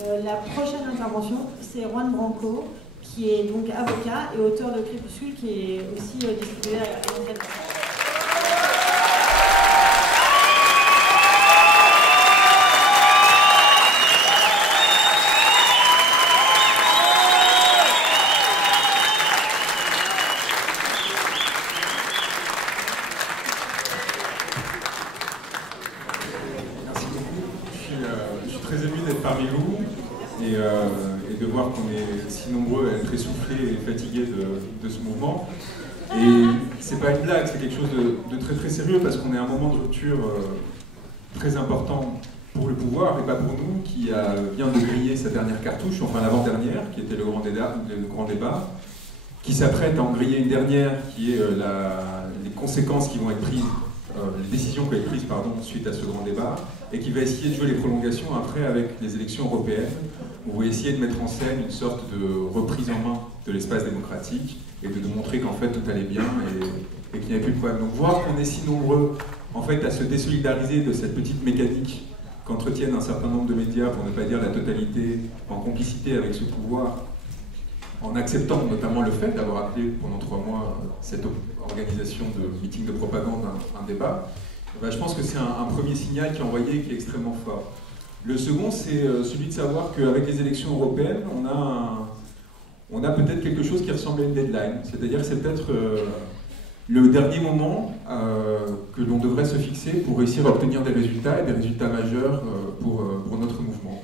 La prochaine intervention, c'est Juan Branco, qui est donc avocat et auteur de Crépuscule, qui est aussi distribué à l'entrée de la salle. Parmi vous et de voir qu'on est si nombreux à être essoufflés et fatigués de ce mouvement. Et c'est pas une blague, c'est quelque chose de très très sérieux parce qu'on est à un moment de rupture très important pour le pouvoir et pas pour nous, qui vient de griller sa dernière cartouche, enfin l'avant-dernière, qui était le grand débat, qui s'apprête à en griller une dernière, qui est les conséquences qui vont être prises, les décisions qui vont être prises suite à ce grand débat, et qui va essayer de jouer les prolongations après avec les élections européennes, où on va essayer de mettre en scène une sorte de reprise en main de l'espace démocratique et de montrer qu'en fait tout allait bien et qu'il n'y avait plus de problème. Donc voir qu'on est si nombreux en fait à se désolidariser de cette petite mécanique qu'entretiennent un certain nombre de médias, pour ne pas dire la totalité, en complicité avec ce pouvoir, en acceptant notamment le fait d'avoir appelé pendant 3 mois cette organisation de meeting de propagande un débat, je pense que c'est un premier signal qui est envoyé, qui est extrêmement fort. Le second, c'est celui de savoir qu'avec les élections européennes, on a peut-être quelque chose qui ressemble à une deadline. C'est-à-dire que c'est peut-être le dernier moment que l'on devrait se fixer pour réussir à obtenir des résultats, et des résultats majeurs pour notre mouvement.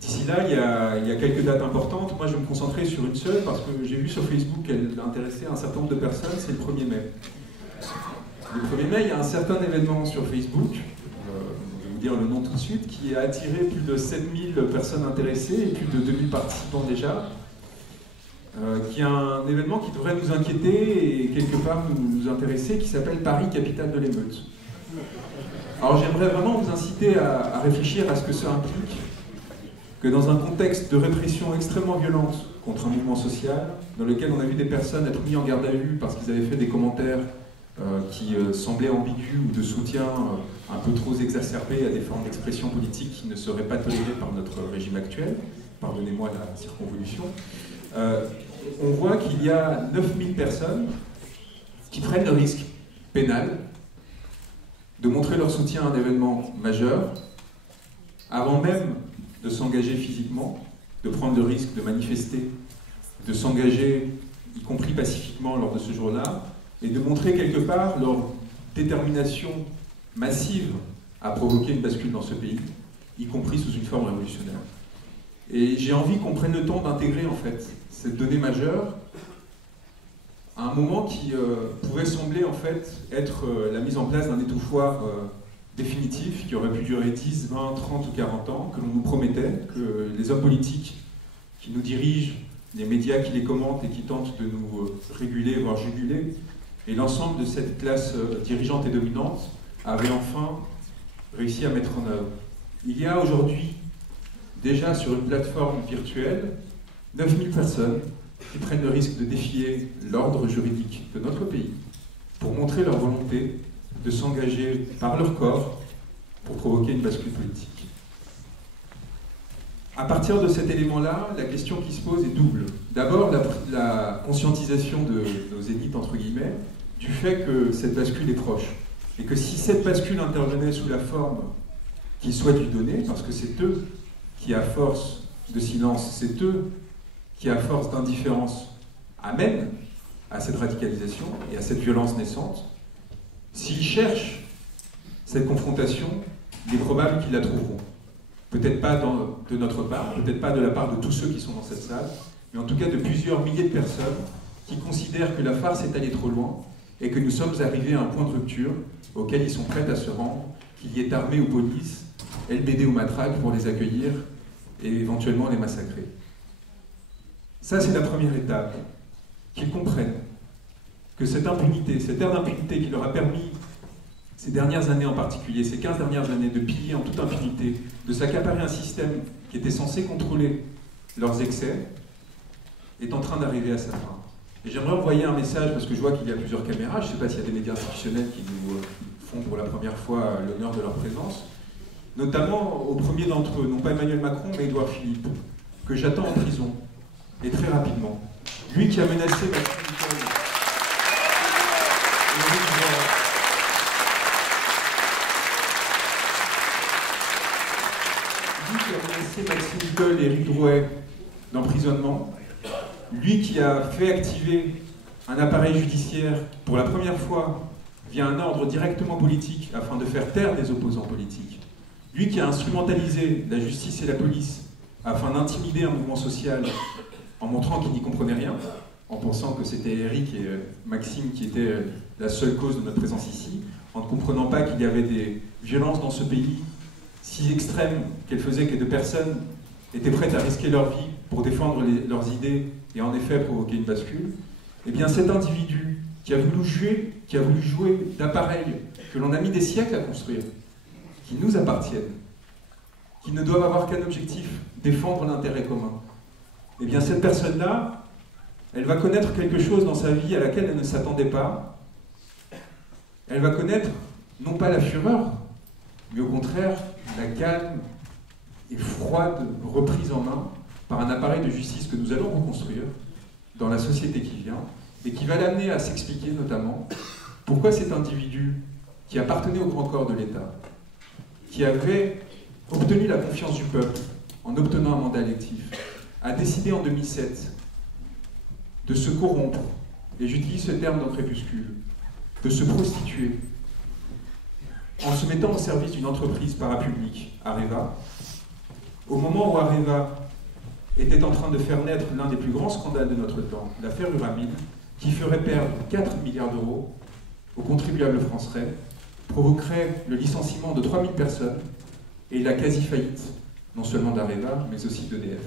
D'ici là, il y a quelques dates importantes. Moi, je vais me concentrer sur une seule, parce que j'ai vu sur Facebook qu'elle intéressait un certain nombre de personnes, c'est le 1er mai. Le 1er mai, il y a un certain événement sur Facebook, je vais vous dire le nom tout de suite, qui a attiré plus de 7000 personnes intéressées et plus de 2000 participants déjà, qui est un événement qui devrait nous inquiéter et quelque part nous intéresser, qui s'appelle Paris, capitale de l'émeute. Alors j'aimerais vraiment vous inciter à réfléchir à ce que ça implique, que dans un contexte de répression extrêmement violente contre un mouvement social, dans lequel on a vu des personnes être mises en garde à vue parce qu'ils avaient fait des commentaires qui semblaient ambigus ou de soutien un peu trop exacerbés à des formes d'expression politique qui ne seraient pas tolérées par notre régime actuel, pardonnez-moi la circonvolution, on voit qu'il y a 9000 personnes qui prennent le risque pénal de montrer leur soutien à un événement majeur avant même de s'engager physiquement, de prendre le risque de manifester, de s'engager, y compris pacifiquement lors de ce jour-là, et de montrer quelque part leur détermination massive à provoquer une bascule dans ce pays, y compris sous une forme révolutionnaire. Et j'ai envie qu'on prenne le temps d'intégrer en fait cette donnée majeure à un moment qui pourrait sembler en fait être la mise en place d'un étouffoir définitif qui aurait pu durer 10, 20, 30 ou 40 ans, que l'on nous promettait, que les hommes politiques qui nous dirigent, les médias qui les commentent et qui tentent de nous réguler, voire juguler, et l'ensemble de cette classe dirigeante et dominante avaient enfin réussi à mettre en œuvre. Il y a aujourd'hui, déjà sur une plateforme virtuelle, 9000 personnes qui prennent le risque de défier l'ordre juridique de notre pays pour montrer leur volonté de s'engager par leur corps pour provoquer une bascule politique. À partir de cet élément-là, la question qui se pose est double. D'abord, la conscientisation de nos élites, entre guillemets, du fait que cette bascule est proche. Et que si cette bascule intervenait sous la forme qu'ils souhaitent lui donner, parce que c'est eux qui, à force de silence, c'est eux qui, à force d'indifférence, amènent à cette radicalisation et à cette violence naissante, s'ils cherchent cette confrontation, il est probable qu'ils la trouveront. Peut-être pas de notre part, peut-être pas de la part de tous ceux qui sont dans cette salle, mais en tout cas de plusieurs milliers de personnes qui considèrent que la farce est allée trop loin et que nous sommes arrivés à un point de rupture auquel ils sont prêts à se rendre, qu'il y ait armée ou police, LBD ou matraque pour les accueillir et éventuellement les massacrer. Ça, c'est la première étape. Qu'ils comprennent que cette impunité, cette ère d'impunité qui leur a permis, ces dernières années en particulier, ces 15 dernières années, de piller en toute impunité, de s'accaparer un système qui était censé contrôler leurs excès, est en train d'arriver à sa fin. Et j'aimerais envoyer un message, parce que je vois qu'il y a plusieurs caméras, je ne sais pas s'il y a des médias institutionnels qui nous font pour la première fois l'honneur de leur présence, notamment au premier d'entre eux, non pas Emmanuel Macron, mais Édouard Philippe, que j'attends en prison, et très rapidement. Lui qui a menacé Maxime Nicole, Maxime Nicole et Éric Drouet d'emprisonnement, lui qui a fait activer un appareil judiciaire pour la première fois via un ordre directement politique afin de faire taire des opposants politiques, lui qui a instrumentalisé la justice et la police afin d'intimider un mouvement social en montrant qu'il n'y comprenait rien, en pensant que c'était Éric et Maxime qui étaient la seule cause de notre présence ici, en ne comprenant pas qu'il y avait des violences dans ce pays si extrêmes qu'elles faisaient que 2 personnes étaient prêtes à risquer leur vie pour défendre leurs idées et en effet provoquer une bascule. Eh bien cet individu qui a voulu jouer d'appareils que l'on a mis des siècles à construire, qui nous appartiennent, qui ne doivent avoir qu'un objectif, défendre l'intérêt commun, eh bien cette personne-là, elle va connaître quelque chose dans sa vie à laquelle elle ne s'attendait pas. Elle va connaître non pas la fureur, mais au contraire la calme et froide reprise en main par un appareil de justice que nous allons reconstruire dans la société qui vient, et qui va l'amener à s'expliquer notamment pourquoi cet individu qui appartenait au grand corps de l'État, qui avait obtenu la confiance du peuple en obtenant un mandat électif, a décidé en 2007 de se corrompre, et j'utilise ce terme dans Crépuscule, de se prostituer, en se mettant au service d'une entreprise parapublique, Areva, au moment où Areva était en train de faire naître l'un des plus grands scandales de notre temps, l'affaire Uramil, qui ferait perdre 4 milliards d'euros aux contribuables français, provoquerait le licenciement de 3000 personnes et la quasi-faillite, non seulement d'Areva, mais aussi d'EDF.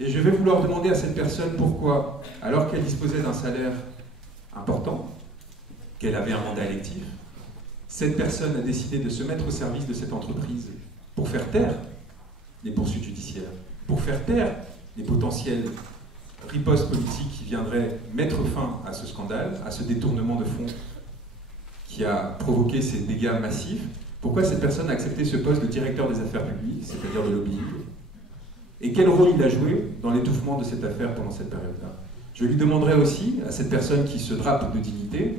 Et je vais vouloir demander à cette personne pourquoi, alors qu'elle disposait d'un salaire important, qu'elle avait un mandat électif, cette personne a décidé de se mettre au service de cette entreprise pour faire taire les poursuites judiciaires, pour faire taire les potentielles ripostes politiques qui viendraient mettre fin à ce scandale, à ce détournement de fonds qui a provoqué ces dégâts massifs. Pourquoi cette personne a accepté ce poste de directeur des affaires publiques, c'est-à-dire de lobbying? Et quel rôle il a joué dans l'étouffement de cette affaire pendant cette période-là? Je lui demanderai aussi, à cette personne qui se drape de dignité,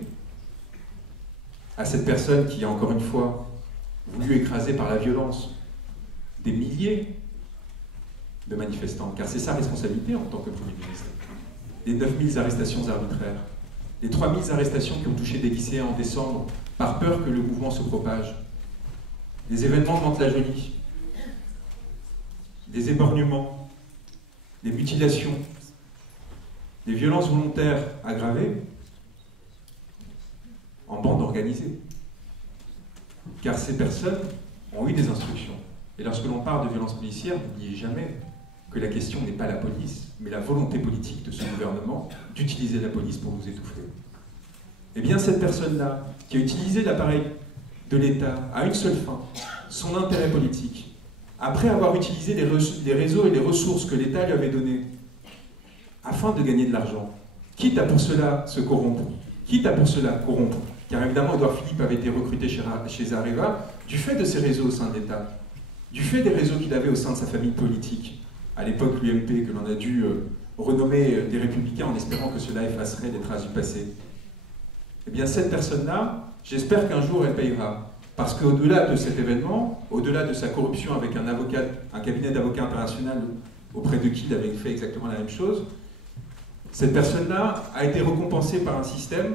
à cette personne qui a encore une fois voulu écraser par la violence des milliers de manifestants, car c'est sa responsabilité en tant que Premier ministre. Les 9000 arrestations arbitraires, les 3000 arrestations qui ont touché des lycéens en décembre par peur que le mouvement se propage, les événements de Mantes-la-Jolie, les éborgnements, les mutilations, les violences volontaires aggravées en bande organisée. Car ces personnes ont eu des instructions. Et lorsque l'on parle de violence policière, n'oubliez jamais que la question n'est pas la police, mais la volonté politique de ce gouvernement d'utiliser la police pour nous étouffer. Eh bien, cette personne-là, qui a utilisé l'appareil de l'État à une seule fin, son intérêt politique, après avoir utilisé les réseaux et les ressources que l'État lui avait donnés, afin de gagner de l'argent, quitte à pour cela se corrompre, quitte à pour cela corrompre, car évidemment Édouard Philippe avait été recruté chez Areva du fait de ses réseaux au sein de l'État, du fait des réseaux qu'il avait au sein de sa famille politique, à l'époque l'UMP, que l'on a dû renommer des Républicains en espérant que cela effacerait les traces du passé. Eh bien cette personne-là, j'espère qu'un jour elle payera, parce qu'au-delà de cet événement, au-delà de sa corruption avec un cabinet d'avocats international auprès de qui il avait fait exactement la même chose, cette personne-là a été récompensée par un système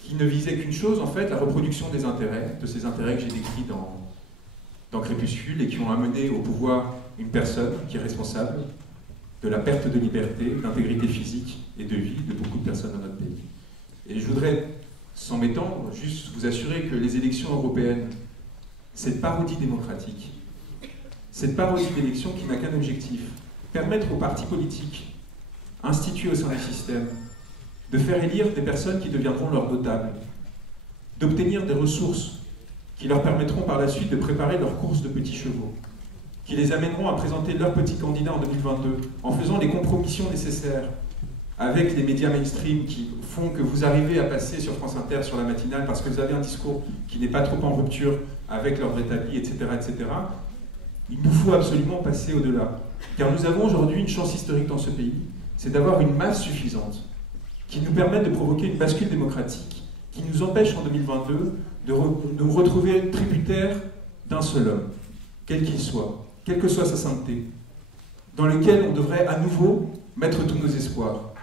qui ne visait qu'une chose, en fait, la reproduction des intérêts, de ces intérêts que j'ai décrits dans Crépuscule, et qui ont amené au pouvoir une personne qui est responsable de la perte de liberté, d'intégrité physique et de vie de beaucoup de personnes dans notre pays. Et je voudrais, sans m'étendre, juste vous assurer que les élections européennes, cette parodie démocratique, cette parodie d'élection qui n'a qu'un objectif, permettre aux partis politiques institués au sein du système de faire élire des personnes qui deviendront leurs notables, d'obtenir des ressources qui leur permettront par la suite de préparer leurs courses de petits chevaux, qui les amèneront à présenter leurs petits candidats en 2022, en faisant les compromissions nécessaires avec les médias mainstream qui font que vous arrivez à passer sur France Inter, sur la matinale, parce que vous avez un discours qui n'est pas trop en rupture avec l'ordre établi, etc., etc. Il nous faut absolument passer au-delà. Car nous avons aujourd'hui une chance historique dans ce pays, c'est d'avoir une masse suffisante qui nous permette de provoquer une bascule démocratique qui nous empêche en 2022 de nous retrouver tributaires d'un seul homme, quel qu'il soit, quelle que soit sa sainteté, dans lequel on devrait à nouveau mettre tous nos espoirs.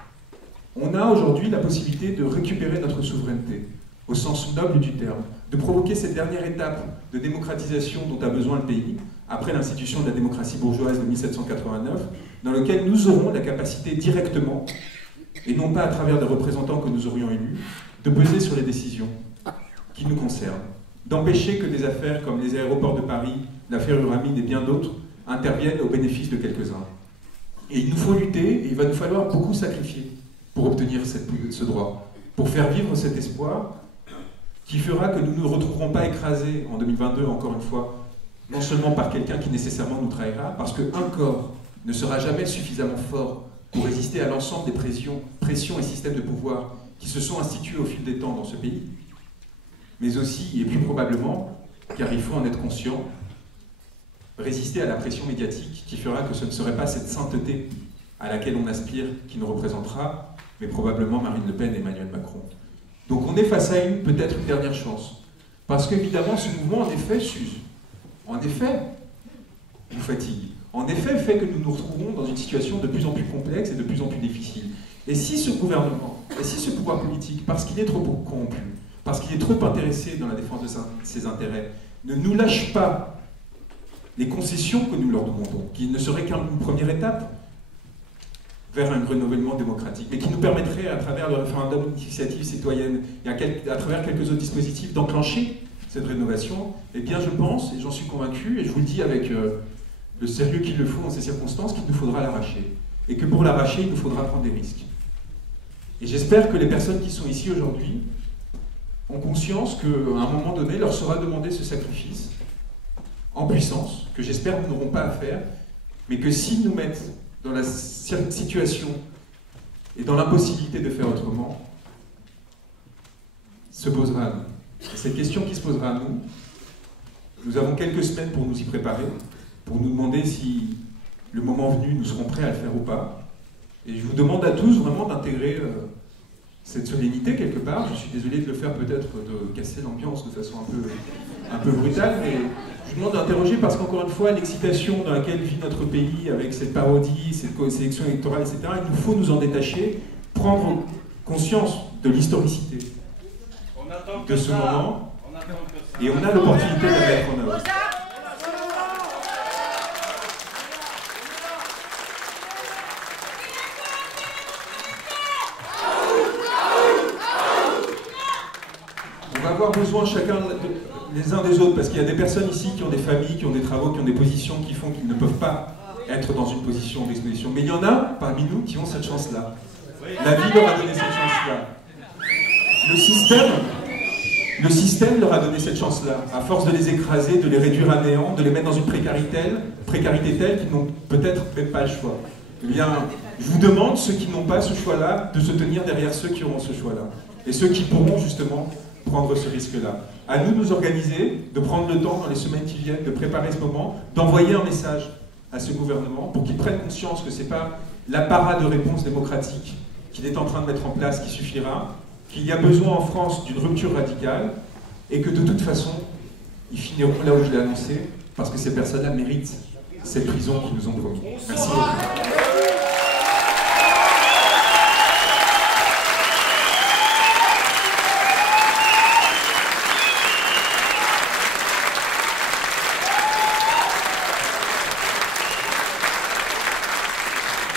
On a aujourd'hui la possibilité de récupérer notre souveraineté, au sens noble du terme, de provoquer cette dernière étape de démocratisation dont a besoin le pays, après l'institution de la démocratie bourgeoise de 1789, dans lequel nous aurons la capacité directement, et non pas à travers des représentants que nous aurions élus, de peser sur les décisions qui nous concernent, d'empêcher que des affaires comme les aéroports de Paris, l'affaire Uramine et bien d'autres interviennent au bénéfice de quelques-uns. Et il nous faut lutter, et il va nous falloir beaucoup sacrifier pour obtenir ce droit, pour faire vivre cet espoir qui fera que nous ne nous retrouverons pas écrasés en 2022, encore une fois, non seulement par quelqu'un qui nécessairement nous trahira, parce qu'un corps ne sera jamais suffisamment fort pour résister à l'ensemble des pressions et systèmes de pouvoir qui se sont institués au fil des temps dans ce pays, mais aussi, et plus probablement, car il faut en être conscient, résister à la pression médiatique qui fera que ce ne serait pas cette sainteté à laquelle on aspire qui nous représentera, mais probablement Marine Le Pen et Emmanuel Macron. Donc on est face à peut-être une dernière chance. Parce qu'évidemment, ce mouvement, en effet, s'use. En effet, nous fatigue. En effet, fait que nous nous retrouvons dans une situation de plus en plus complexe et de plus en plus difficile. Et si ce gouvernement, et si ce pouvoir politique, parce qu'il est trop corrompu, parce qu'il est trop intéressé dans la défense de ses intérêts, ne nous lâche pas les concessions que nous leur demandons, qui ne seraient qu'une première étape vers un renouvellement démocratique, mais qui nous permettrait, à travers le référendum d'initiative citoyenne et à travers quelques autres dispositifs, d'enclencher cette rénovation, eh bien je pense, et j'en suis convaincu, et je vous le dis avec le sérieux qu'il le faut dans ces circonstances, qu'il nous faudra l'arracher. Et que pour l'arracher, il nous faudra prendre des risques. Et j'espère que les personnes qui sont ici aujourd'hui ont conscience qu'à un moment donné, leur sera demandé ce sacrifice en puissance, que j'espère nous n'aurons pas à faire, mais que s'ils nous mettent dans la situation et dans l'impossibilité de faire autrement, se posera à nous. Et cette question qui se posera à nous, nous avons quelques semaines pour nous y préparer, pour nous demander si, le moment venu, nous serons prêts à le faire ou pas. Et je vous demande à tous vraiment d'intégrer cette solennité quelque part. Je suis désolé de le faire peut-être, de casser l'ambiance de façon un peu brutale, mais je vous demande d'interroger parce qu'encore une fois, l'excitation dans laquelle vit notre pays, avec cette parodie, cette sélection électorale, etc., il nous faut nous en détacher, prendre conscience de l'historicité de ce moment, et on a l'opportunité de la mettre en œuvre. On va avoir besoin chacun les uns des autres, parce qu'il y a des personnes ici qui ont des familles, qui ont des travaux, qui ont des positions qui font qu'ils ne peuvent pas être dans une position d'exposition. Mais il y en a parmi nous qui ont cette chance-là. La vie leur a donné cette chance-là. Le système leur a donné cette chance-là, à force de les écraser, de les réduire à néant, de les mettre dans une précarité telle qu'ils n'ont peut-être même pas le choix. Eh bien, je vous demande, ceux qui n'ont pas ce choix-là, de se tenir derrière ceux qui auront ce choix-là. Et ceux qui pourront justement prendre ce risque-là. À nous de nous organiser, de prendre le temps dans les semaines qui viennent, de préparer ce moment, d'envoyer un message à ce gouvernement pour qu'il prenne conscience que ce n'est pas l'apparat de réponse démocratique qu'il est en train de mettre en place qui suffira, qu'il y a besoin en France d'une rupture radicale et que de toute façon, ils finiront là où je l'ai annoncé parce que ces personnes-là méritent cette prison qu'ils nous ont promis. Merci beaucoup.